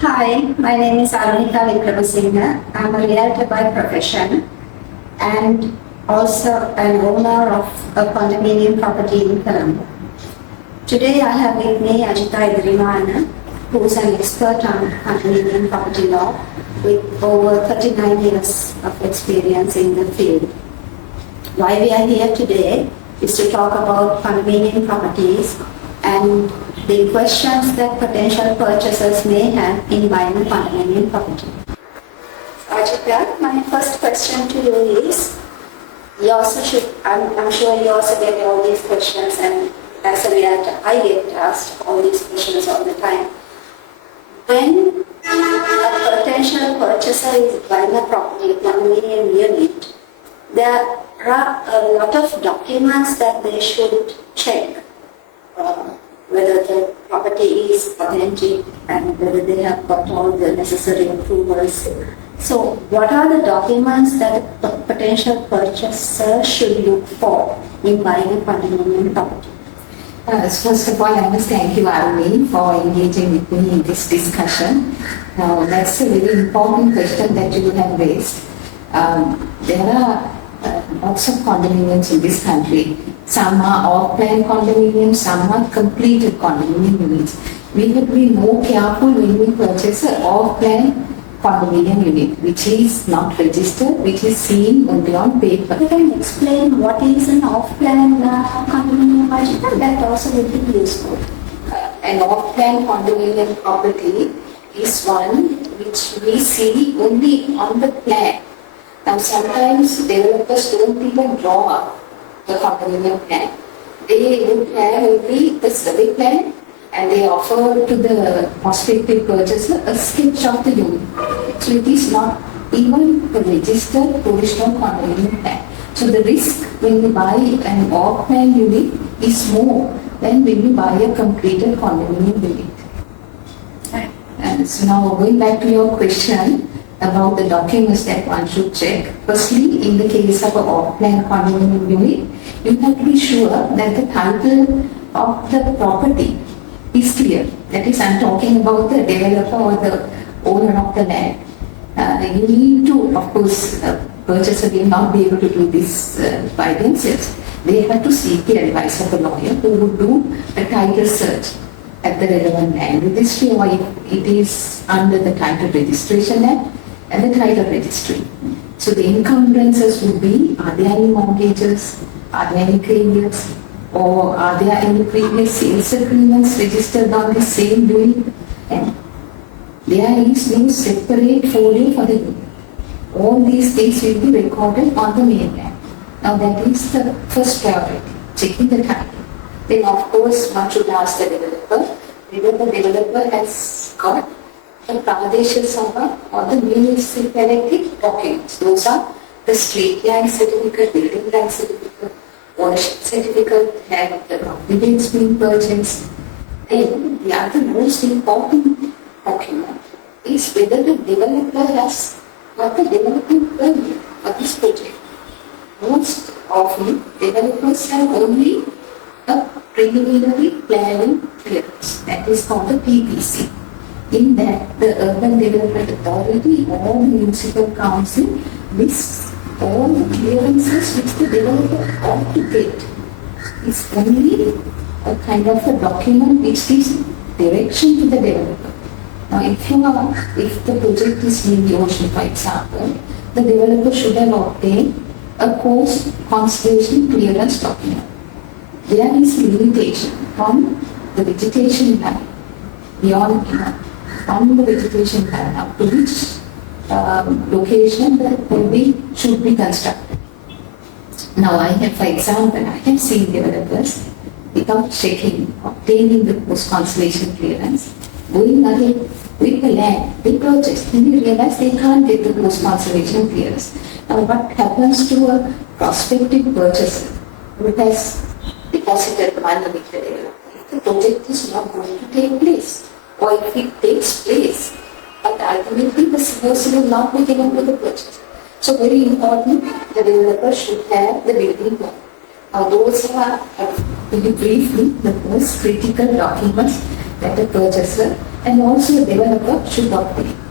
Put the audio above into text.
Hi, my name is Arunika Vikramasinghe. I'm a realtor by profession and also an owner of a condominium property in Colombo. Today I have with me Ajita Idrimana, who is an expert on condominium property law with over 39 years of experience in the field. Why we are here today is to talk about condominium properties and the questions that potential purchasers may have in buying a condominium property. Ajita, my first question to you is, I'm sure you also get all these questions, and as a realtor, I get asked all these questions all the time. When a potential purchaser is buying a property, a condominium unit, there are a lot of documents that they should check. Whether the property is authentic and whether they have got all the necessary approvals. So what are the documents that a potential purchaser should look for in buying a condominium property? First of all, I must thank you, Aruni, for engaging with me in this discussion. Now, that's a very important question that you have raised. There are lots of condominiums in this country. Some are off-plan condominiums, some are completed condominium units. We have to be more careful when we purchase an off-plan condominium unit, which is not registered, which is seen only on paper. You can explain what is an off-plan condominium budget? That also would be useful. An off-plan condominium property is one which we see only on the plan. Now sometimes developers don't even draw up the condominium plan. They would have only the survey plan and they offer to the prospective purchaser a sketch of the unit. So it is not even a registered provisional condominium plan. So the risk when you buy an off-plan unit is more than when you buy a completed condominium unit. And so now going back to your question about the documents that one should check. Firstly, in the case of an off-plan condominium unit, you have to be sure that the title of the property is clear. That is, I'm talking about the developer or the owner of the land. You need to, of course, purchaser will not be able to do this by themselves. They have to seek the advice of a lawyer who would do a title search at the relevant land registry, or if it is under the title registration act and the title registry. So the encumbrances would be, are there any mortgages, are there any creditors, or are there any previous sales agreements registered on the same unit? And there is no separate folio for the unit. All these things will be recorded on the mainland. Now that is the first priority, checking the title. Then of course one should ask the developer whether the developer has got the Pradesh Sabha or the municipality documents. Those are the street land certificate, building land certificate, ownership certificate, have the documents being purchased. Then the other most important document is whether the developer has got the development permit for this project. Most often developers have only a preliminary planning clearance, that is called the PPC. In that, the Urban Development Authority or the Municipal Council lists all the clearances which the developer ought to get. It's only a kind of a document which gives direction to the developer. Now, if the project is in the ocean, for example, the developer should have obtained a coast conservation clearance document. There is limitation from the vegetation line, beyond from the vegetation line up to which location the building should be constructed. Now I have, for example, I have seen developers without checking, obtaining the coast conservation clearance, going ahead with the land they purchased, and they realize they can't get the coast conservation clearance. Now what happens to a prospective purchaser who has deposited money with the developer if the project is not going to take place, or if it takes place, but ultimately the COC will not be given to the purchaser. So very important, the developer should have the building permit. Now those are, very briefly, the most critical documents that the purchaser and also developer should obtain.